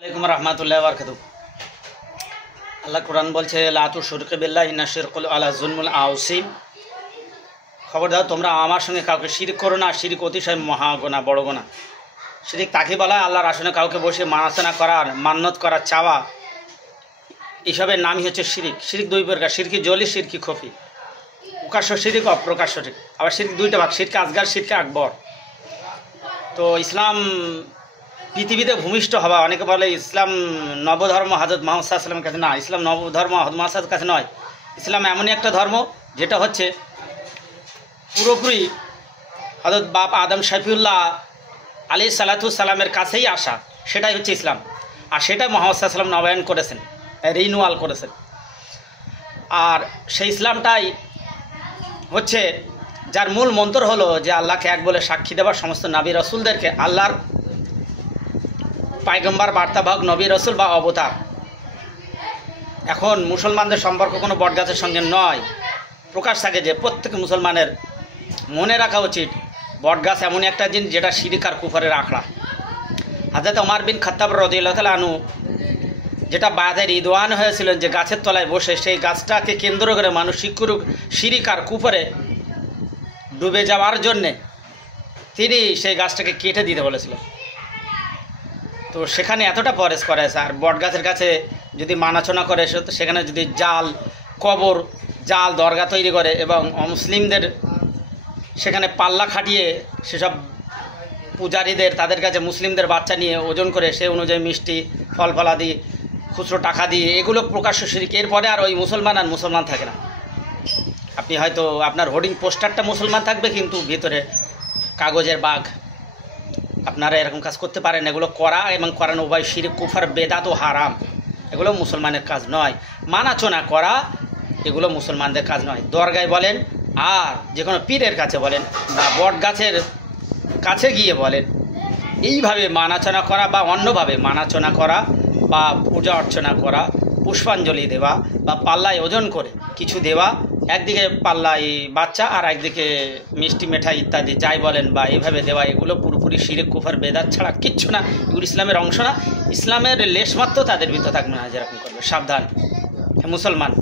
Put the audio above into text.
আলাইকুম রহমতুল্লাহ বারকাতু। আল্লাহ কোরআন বলছে লা তুশরিকু বিল্লাহি ইন্না শিরকা আলা যুলমুল আযীম। খবরদার তোমরা আমার সঙ্গে কাউকে শিরক করো না, শিরক অতিশয় মহাগুনাহ, বড় গুনাহ। শিরক তাকে বলা হয় আল্লাহর আসনে কাউকে বসে মানাসনা করা, মান্নত করা, চাওয়া, এসবের নামই হচ্ছে শিরক। শিরক দুই প্রকার, শিরকি জলি, শিরকি খফি। প্রকাশ্য শিরক, অপ্রকাশ্য শিরক। আবার শিরক দুইটা ভাগ, শিরকে আসগার, শিরকে আকবর। তো ইসলাম পৃথিবীতে ভূমিষ্ঠ হওয়া, অনেকে বলে ইসলাম নবধর্ম হযরত মুহাম্মদ সাল্লাল্লাহু আলাইহি ওয়াসাল্লামের কাছে। না, ইসলাম নবধর্ম হযরত মুহাম্মদ সাল্লাল্লাহু আলাইহি ওয়াসাল্লামের কাছে নয়। ইসলাম এমনই একটা ধর্ম যেটা হচ্ছে পুরোপুরি হযরত বাপ আদম শফিউল্লাহ আলাইহিস সালাতু সালামের কাছেই আসা, সেটাই হচ্ছে ইসলাম। আর সেটা মুহাম্মদ সাল্লাল্লাহু আলাইহি ওয়াসাল্লাম নবায়ন করেছেন, রিনিউয়াল করেছেন। আর সেই ইসলামটাই হচ্ছে যার মূল মন্ত্র হলো যে আল্লাহকে এক বলে সাক্ষী দেওয়ার, সমস্ত নবী রাসূলদেরকে আল্লাহর পায়গম্বর, বার্তাবাহক, নবী রসুল বা অবতার। এখন মুসলমানদের সম্পর্ক কোনো বটগাছের সঙ্গে নয়। প্রকাশ থাকে যে প্রত্যেক মুসলমানের মনে রাখা উচিত বটগাছ এমন একটা জিনিস যেটা শিরক আর কুফরের আখড়া। হযরত ওমর বিন খাত্তাব রাদিয়াল্লাহু তাআলা আনহু যেটা বায়াতে রিদওয়ান হয়েছিলেন, যে গাছের তলায় বসে সেই গাছটাকে কেন্দ্র করে মানুষ শিরক আর কুফরে ডুবে যাওয়ার জন্যে তিনি সেই গাছটাকে কেটে দিতে বলেছিলেন। তো সেখানে এতটা পরেশ করেছে। আর বট গাছের কাছে যদি মানাচনা করে, সেখানে যদি জাল, কবর, জাল, দরগা তৈরি করে এবং অমুসলিমদের সেখানে পাল্লা খাটিয়ে সেসব পূজারীদের, তাদের কাছে মুসলিমদের বাচ্চা নিয়ে ওজন করে সে অনুযায়ী মিষ্টি, ফল ফলাদি, খুচরো টাকা দিয়ে, এগুলো প্রকাশ্য শিরক। এরপরে আর ওই মুসলমান থাকে না। আপনি হয়তো আপনার হোর্ডিং পোস্টারটা মুসলমান থাকবে, কিন্তু ভিতরে কাগজের বাঘ। আপনারা এরকম কাজ করতে পারেন। এগুলো করা এবং করানো উভয় শিরক, কুফর, বেদাত ও হারাম। এগুলো মুসলমানের কাজ নয়। মানাচনা করা এগুলো মুসলমানদের কাজ নয়। দরগায় বলেন আর যে কোনো পীরের কাছে বলেন বা বট গাছের কাছে গিয়ে বলেন, এইভাবে মানাচনা করা বা অন্যভাবে মানাচনা করা বা পূজা অর্চনা করা, পুষ্পাঞ্জলি দেওয়া বা পাল্লায় ওজন করে কিছু দেওয়া, একদিকে পাল্লায় বাচ্চা আর একদিকে মিষ্টি, মিঠাই ইত্যাদি যাই বলেন, বা এইভাবে দেওয়া, এগুলো পুরোপুরি শিরক, কুফর, বেদাত ছাড়া কিচ্ছু না। এগুলো ইসলামের অংশ না। ইসলামের লেশমাত্র তাদের ভিতর থাকবে না যেরকম করবে। সাবধান মুসলমান।